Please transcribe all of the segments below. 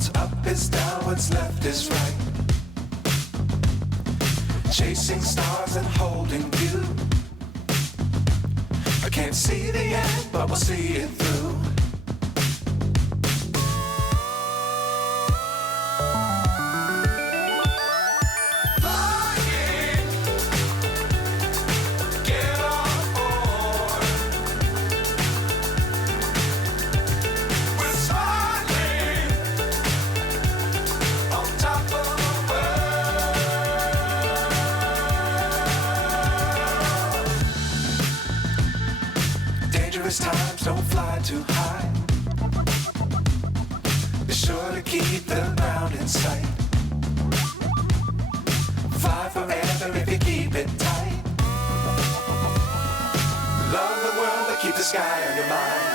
What's up is down, what's left is right. Chasing stars and holding you. I can't see the end, but we'll see it through. Times don't fly too high. Be sure to keep the ground in sight. Fly forever if you keep it tight. Love the world but keep the sky on your mind.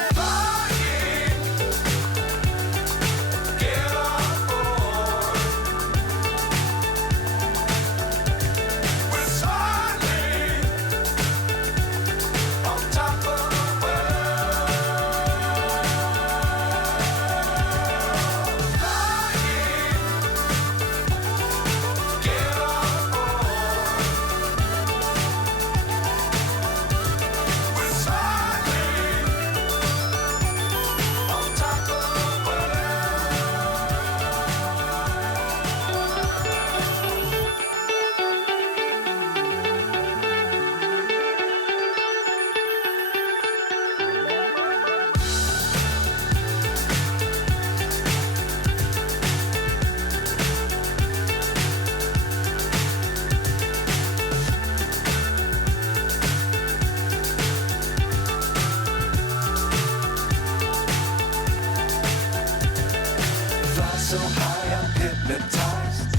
So high I'm hypnotized.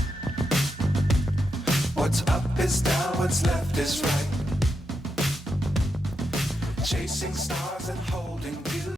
What's up is down, what's left is right. Chasing stars and holding you.